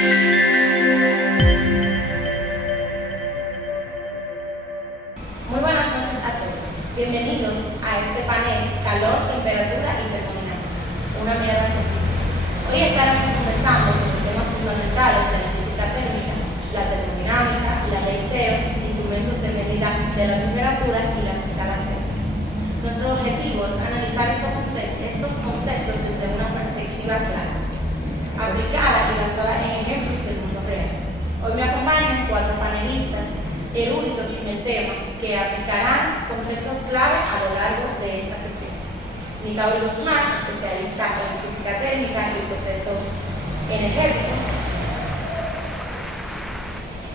Muy buenas noches a todos. Bienvenidos a este panel Calor, Temperatura y Termodinámica, una mirada científica. Hoy estaremos conversando sobre temas fundamentales de la física térmica, la termodinámica, la ley cero, instrumentos de medida de la temperatura y las escalas térmicas. Nuestro objetivo es analizar estos conceptos desde una perspectiva clara, aplicada y basada en ejemplos del mundo real. Hoy me acompañan 4 panelistas eruditos en el tema que aplicarán conceptos clave a lo largo de esta sesión. Nicauri Guzmán, especialista en física térmica y procesos energéticos.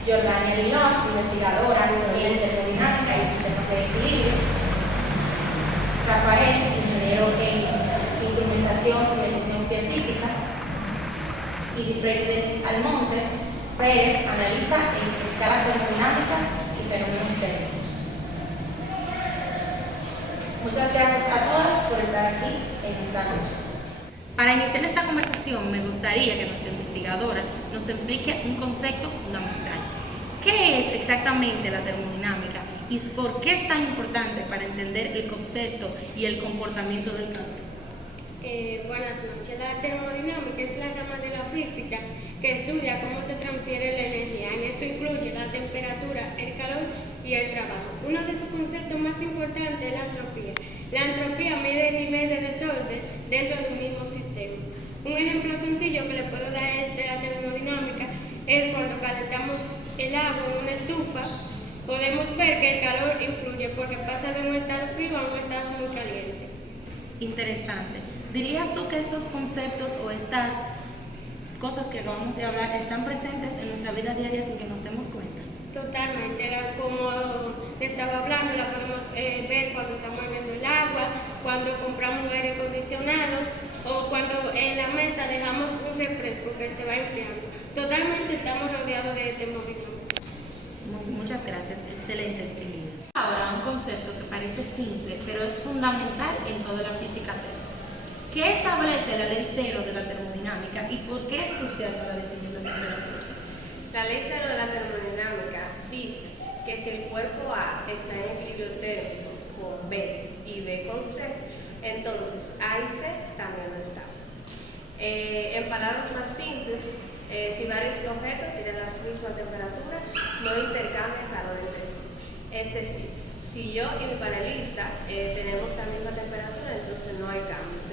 Jordania Lilón, investigadora en termodinámica y sistemas de equilibrio. Rafael, ingeniero en instrumentación y medición científica. Y Difrey Denis Almonte Pérez, analista en escala termodinámica y fenómenos térmicos. Muchas gracias a todos por estar aquí en esta noche. Para iniciar esta conversación, me gustaría que nuestra investigadora nos explique un concepto fundamental. ¿Qué es exactamente la termodinámica y por qué es tan importante para entender el concepto y el comportamiento del calor? Buenas noches. La termodinámica es la rama de la física que estudia cómo se transfiere la energía. En esto incluye la temperatura, el calor y el trabajo. Uno de sus conceptos más importantes es la entropía. La entropía mide el nivel de desorden dentro de un mismo sistema. Un ejemplo sencillo que le puedo dar de la termodinámica es cuando calentamos el agua en una estufa. Podemos ver que el calor influye porque pasa de un estado frío a un estado muy caliente. Interesante. ¿Dirías tú que estos conceptos o estas cosas que acabamos de hablar están presentes en nuestra vida diaria sin que nos demos cuenta? Totalmente, como te estaba hablando, la podemos ver cuando estamos hirviendo el agua, cuando compramos un aire acondicionado o cuando en la mesa dejamos un refresco que se va enfriando. Totalmente estamos rodeados de termodinámica. Muchas gracias, excelente distinguida. Ahora un concepto que parece simple, pero es fundamental en toda la física térmica. ¿Qué establece la ley cero de la termodinámica y por qué es crucial para definir la temperatura? La ley cero de la termodinámica dice que si el cuerpo A está en equilibrio térmico con B y B con C, entonces A y C también lo están. En palabras más simples, si varios objetos tienen la misma temperatura, no intercambian calor entre sí. Es decir, si yo y mi panelista tenemos la misma temperatura, entonces no hay cambios.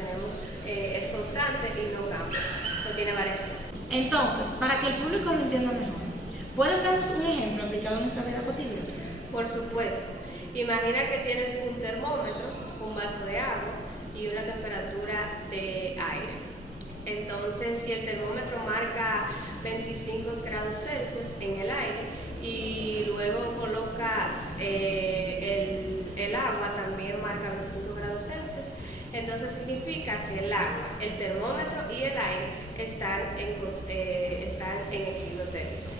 Es constante y no cambia, no tiene variación. Entonces, para que el público lo entienda mejor, ¿puedes darnos un ejemplo aplicado en nuestra vida cotidiana? Por supuesto. Imagina que tienes un termómetro, un vaso de agua y una temperatura de aire. Entonces, si el termómetro marca 25 grados Celsius en el aire y luego colocas el agua, también marca 25 grados Celsius, entonces significa que el agua, el termómetro y el aire están en equilibrio térmico.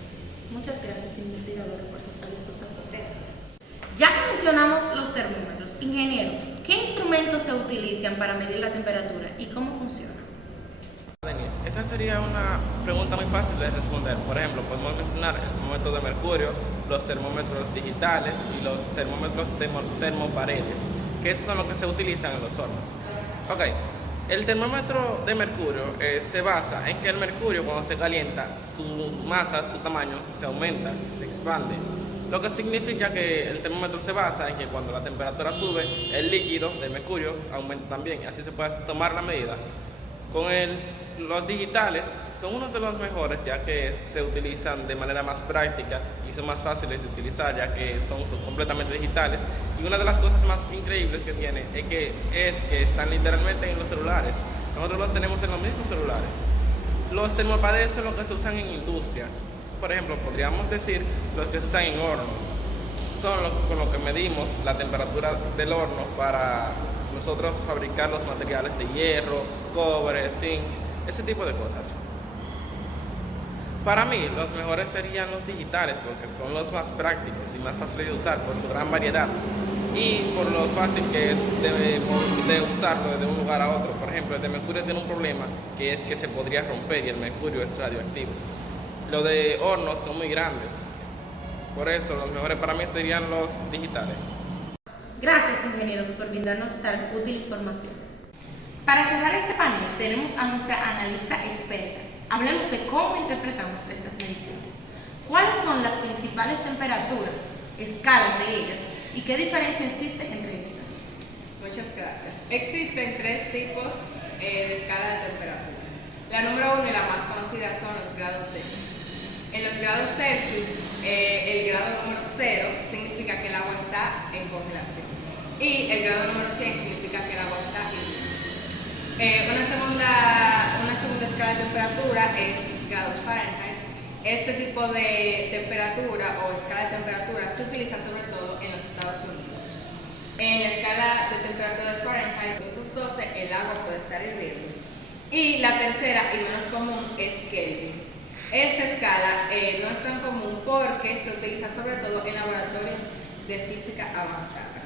Muchas gracias, investigadora, por sus valiosos aportes. Ya que mencionamos los termómetros, ingeniero, ¿qué instrumentos se utilizan para medir la temperatura y cómo funciona? Denise, esa sería una pregunta muy fácil de responder. Por ejemplo, podemos mencionar el termómetro de mercurio, los termómetros digitales y los termómetros termoparedes, que esos son los que se utilizan en los hornos. Ok, el termómetro de mercurio se basa en que el mercurio, cuando se calienta, su masa, su tamaño se aumenta, se expande. Lo que significa que el termómetro se basa en que cuando la temperatura sube, el líquido de mercurio aumenta también, así se puede tomar la medida. Los digitales son unos de los mejores, ya que se utilizan de manera más práctica y son más fáciles de utilizar, ya que son completamente digitales. Y una de las cosas más increíbles que tiene es que están literalmente en los celulares. Nosotros los tenemos en los mismos celulares. Los termoparedes son los que se usan en industrias. Por ejemplo, podríamos decir los que se usan en hornos. Son con lo que medimos la temperatura del horno para nosotros fabricar los materiales de hierro, cobre, zinc, ese tipo de cosas. Para mí, los mejores serían los digitales porque son los más prácticos y más fáciles de usar por su gran variedad y por lo fácil que es de usarlo de un lugar a otro. Por ejemplo, el de mercurio tiene un problema que es que se podría romper y el mercurio es radioactivo. Los de hornos son muy grandes. Por eso, los mejores para mí serían los digitales. Gracias, ingenieros, por brindarnos tan útil información. Para cerrar este panel, tenemos a nuestra analista experta. Hablemos de cómo interpretamos estas mediciones. ¿Cuáles son las principales temperaturas, escalas de ellas y qué diferencia existe entre estas? Muchas gracias. Existen 3 tipos de escala de temperatura. La número 1 y la más conocida son los grados Celsius. En los grados Celsius, el grado número 0 significa que el agua está en congelación y el grado número 100 significa que el agua está hirviendo. Una segunda escala de temperatura es grados Fahrenheit. Este tipo de temperatura o escala de temperatura se utiliza sobre todo en los Estados Unidos. En la escala de temperatura de Fahrenheit 212 el agua puede estar hirviendo. Y la tercera y menos común es Kelvin. Esta escala no es tan común porque se utiliza sobre todo en laboratorios de física avanzada.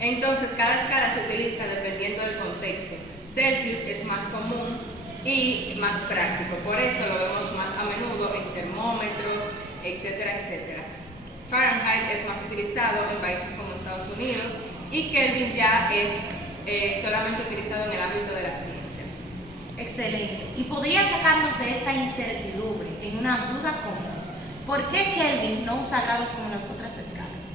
Entonces, cada escala se utiliza dependiendo del contexto. Celsius es más común y más práctico, por eso lo vemos más a menudo en termómetros, etcétera, etcétera. Fahrenheit es más utilizado en países como Estados Unidos y Kelvin ya es solamente utilizado en el ámbito de las ciencias. Excelente. ¿Y podría sacarnos de esta incertidumbre en una duda común? ¿Por qué Kelvin no usa grados como las otras escalas?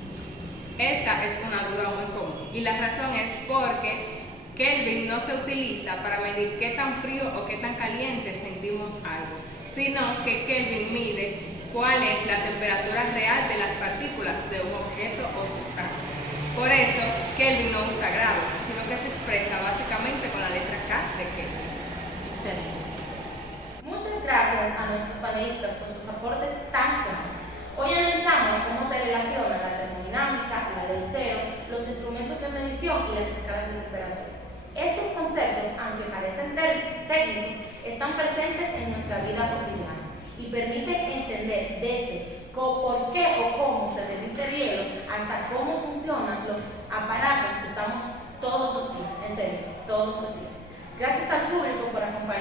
Esta es una duda muy común y la razón es porque Kelvin no se utiliza para medir qué tan frío o qué tan caliente sentimos algo, sino que Kelvin mide cuál es la temperatura real de las partículas de un objeto o sustancia. Por eso, Kelvin no usa grados, sino que se expresa básicamente con la letra K de Kelvin. Excelente. Muchas gracias a nuestros panelistas por sus aportes tan claros. Hoy analizamos cómo se relaciona la termodinámica, la ley cero, los instrumentos de medición y las escalas de temperatura. Estos conceptos, aunque parecen técnicos, están presentes en nuestra vida cotidiana y permiten entender desde por qué o cómo se derrite el hielo hasta cómo funcionan los aparatos que usamos todos los días, en serio, todos los días. Gracias al público por acompañarnos.